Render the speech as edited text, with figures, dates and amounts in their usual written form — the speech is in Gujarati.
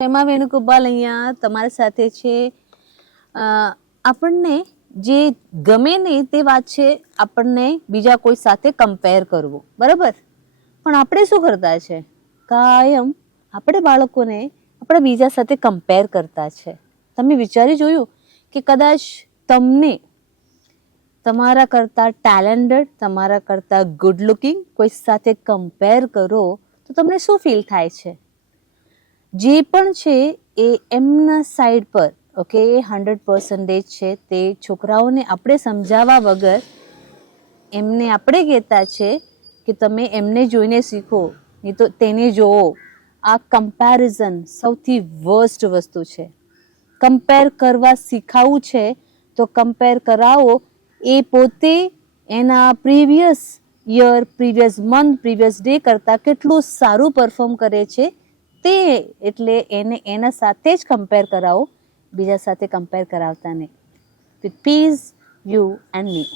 એમાં વેણુગોપાલ અહીંયા તમારી સાથે છે. આપણને જે ગમે ને તે વાત છે આપણને બીજા કોઈ સાથે કમ્પેર કરવું, બરાબર? પણ આપણે શું કરતા છે? કાયમ આપણે બાળકોને આપણે બીજા સાથે કમ્પેર કરતા છે. તમે વિચારી જોયું કે કદાચ તમને તમારા કરતા ટેલેન્ટેડ, તમારા કરતા ગુડ લુકિંગ કોઈ સાથે કમ્પેર કરો તો તમને શું ફીલ થાય છે? જે પણ છે એ એમના સાઈડ પર ઓકે 100% છે. તે છોકરાઓને આપણે સમજાવવા વગર એમને આપણે કહેતા છે કે તમે એમને જોઈને શીખો, નહીં તો તેને જોવો. આ કમ્પેરિઝન સૌથી વર્સ્ટ વસ્તુ છે. કમ્પેર કરવા શીખાવું છે તો કમ્પેર કરાવો. એ પોતે એના previous year, previous month, previous day કરતાં કેટલું સારું પરફોર્મ કરે છે તે એટલે એને એના સાથે જ કમ્પેર કરાવો, બીજા સાથે કમ્પેર કરાવતા નહીં. With peace, you and me.